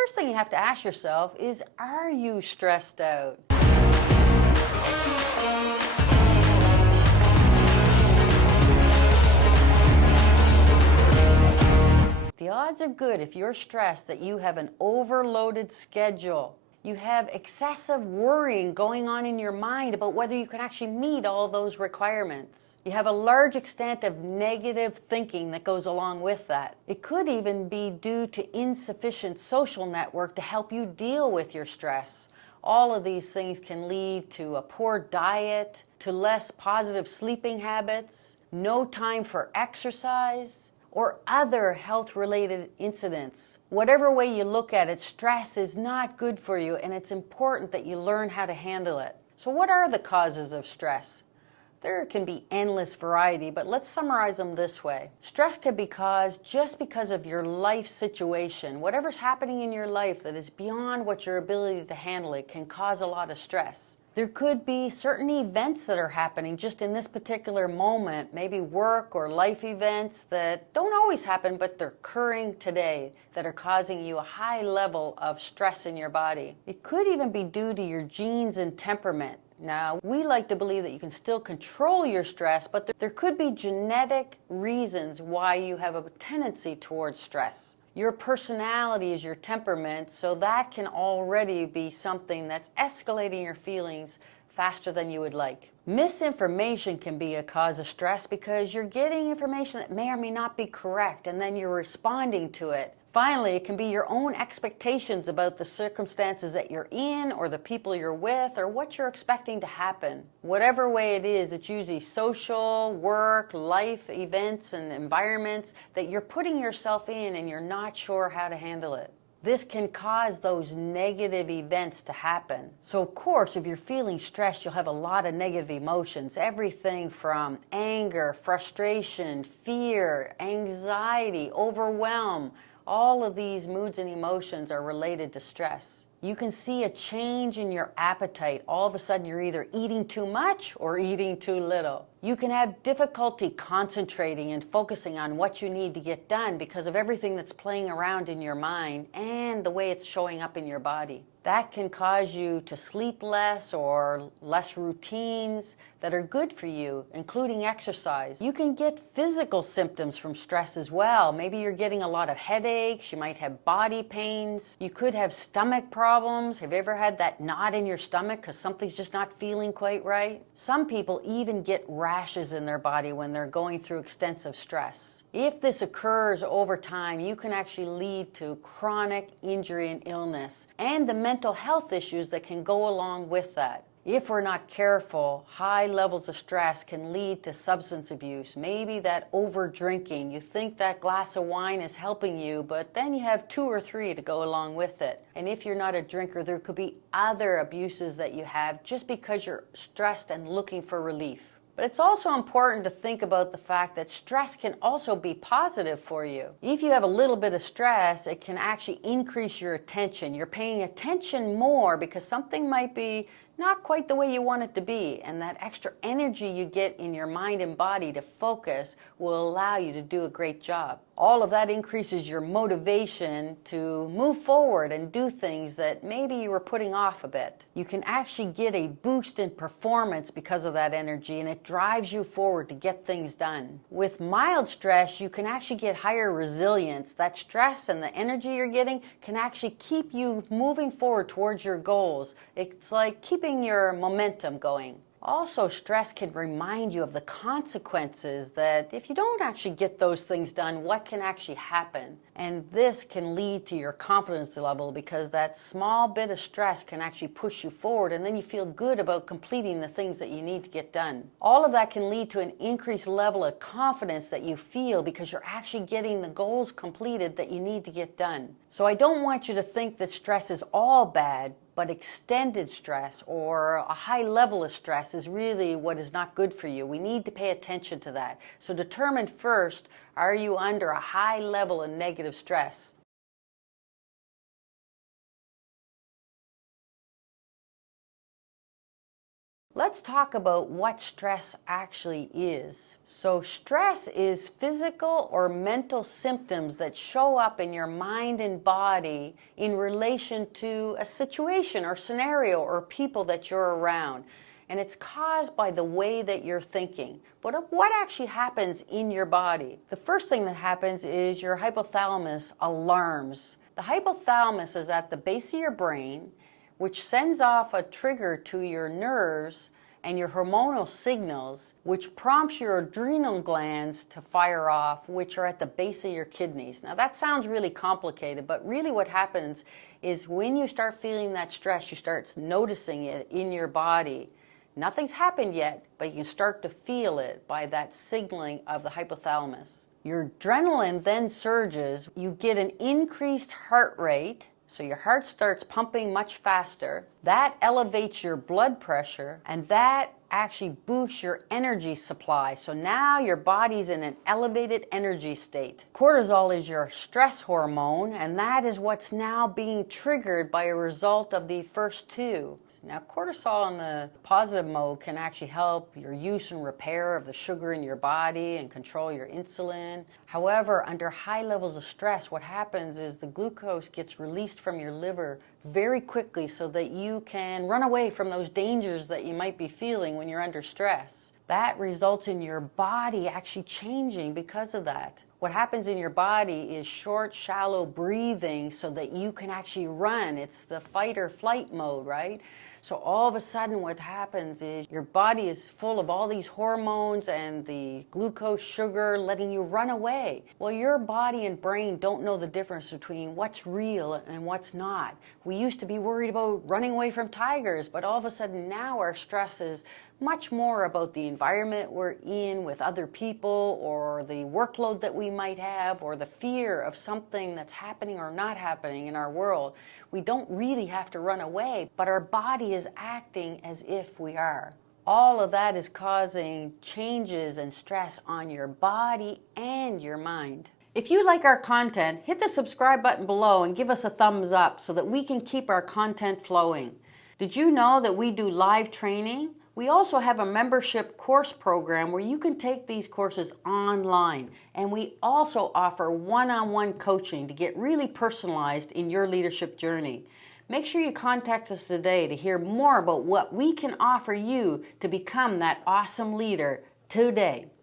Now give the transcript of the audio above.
first thing you have to ask yourself is, are you stressed out? The odds are good, if you're stressed, that you have an overloaded schedule. You have excessive worrying going on in your mind about whether you can actually meet all those requirements. You have a large extent of negative thinking that goes along with that. It could even be due to insufficient social network to help you deal with your stress. All of these things can lead to a poor diet, to less positive sleeping habits, no time for exercise, or other health-related incidents. Whatever way you look at it, stress is not good for you, and it's important that you learn how to handle it. So what are the causes of stress? There can be endless variety, but let's summarize them this way. Stress can be caused just because of your life situation. Whatever's happening in your life that is beyond what your ability to handle it can cause a lot of stress. There could be certain events that are happening just in this particular moment, maybe work or life events that don't always happen, but they're occurring today, that are causing you a high level of stress in your body. It could even be due to your genes and temperament. Now, we like to believe that you can still control your stress, but there could be genetic reasons why you have a tendency towards stress. Your personality is your temperament, so that can already be something that's escalating your feelings faster than you would like. Misinformation can be a cause of stress because you're getting information that may or may not be correct, and then you're responding to it. Finally, it can be your own expectations about the circumstances that you're in, or the people you're with, or what you're expecting to happen. Whatever way it is, it's usually social, work, life events and environments that you're putting yourself in and you're not sure how to handle it. This can cause those negative events to happen. So of course, if you're feeling stressed, you'll have a lot of negative emotions. Everything from anger, frustration, fear, anxiety, overwhelm. All of these moods and emotions are related to stress. You can see a change in your appetite. All of a sudden, you're either eating too much or eating too little. You can have difficulty concentrating and focusing on what you need to get done because of everything that's playing around in your mind and the way it's showing up in your body. That can cause you to sleep less or less routines that are good for you, including exercise. You can get physical symptoms from stress as well. Maybe you're getting a lot of headaches, you might have body pains, you could have stomach problems. Have you ever had that knot in your stomach because something's just not feeling quite right? Some people even get rashes in their body when they're going through extensive stress. If this occurs over time, you can actually lead to chronic injury and illness, and the mental health issues that can go along with that. If we're not careful, high levels of stress can lead to substance abuse. Maybe that over drinking. You think that glass of wine is helping you, but then you have 2 or 3 to go along with it. And if you're not a drinker, there could be other abuses that you have just because you're stressed and looking for relief. But it's also important to think about the fact that stress can also be positive for you. If you have a little bit of stress, it can actually increase your attention. You're paying attention more because something might be not quite the way you want it to be, and that extra energy you get in your mind and body to focus will allow you to do a great job. All of that increases your motivation to move forward and do things that maybe you were putting off a bit. You can actually get a boost in performance because of that energy, and it drives you forward to get things done. With mild stress, you can actually get higher resilience. That stress and the energy you're getting can actually keep you moving forward towards your goals. It's like keeping your momentum going. Also, stress can remind you of the consequences that if you don't actually get those things done, what can actually happen. And this can lead to your confidence level because that small bit of stress can actually push you forward, and then you feel good about completing the things that you need to get done. All of that can lead to an increased level of confidence that you feel because you're actually getting the goals completed that you need to get done. So I don't want you to think that stress is all bad, but extended stress or a high level of stress is really what is not good for you. We need to pay attention to that. So determine first, are you under a high level of negative stress? Let's talk about what stress actually is. So stress is physical or mental symptoms that show up in your mind and body in relation to a situation or scenario or people that you're around. And it's caused by the way that you're thinking. But what actually happens in your body? The first thing that happens is your hypothalamus alarms. The hypothalamus is at the base of your brain, which sends off a trigger to your nerves and your hormonal signals, which prompts your adrenal glands to fire off, which are at the base of your kidneys. Now that sounds really complicated, but really what happens is when you start feeling that stress, you start noticing it in your body. Nothing's happened yet, but you can start to feel it by that signaling of the hypothalamus. Your adrenaline then surges, you get an increased heart rate, so your heart starts pumping much faster. That elevates your blood pressure, and that actually boosts your energy supply. So now your body's in an elevated energy state. Cortisol is your stress hormone, and that is what's now being triggered by a result of the first two. Now, cortisol in the positive mode can actually help your use and repair of the sugar in your body and control your insulin. However, under high levels of stress, what happens is the glucose gets released from your liver very quickly so that you can run away from those dangers that you might be feeling when you're under stress. That results in your body actually changing because of that. What happens in your body is short, shallow breathing so that you can actually run. It's the fight or flight mode, right? So all of a sudden what happens is your body is full of all these hormones and the glucose, sugar, letting you run away. Well, your body and brain don't know the difference between what's real and what's not. We used to be worried about running away from tigers, but all of a sudden now our stress is much more about the environment we're in with other people, or the workload that we might have, or the fear of something that's happening or not happening in our world. We don't really have to run away, but our body is acting as if we are. All of that is causing changes and stress on your body and your mind. If you like our content, hit the subscribe button below and give us a thumbs up so that we can keep our content flowing. Did you know that we do live training? We also have a membership course program where you can take these courses online, and we also offer one-on-one coaching to get really personalized in your leadership journey. Make sure you contact us today to hear more about what we can offer you to become that awesome leader today.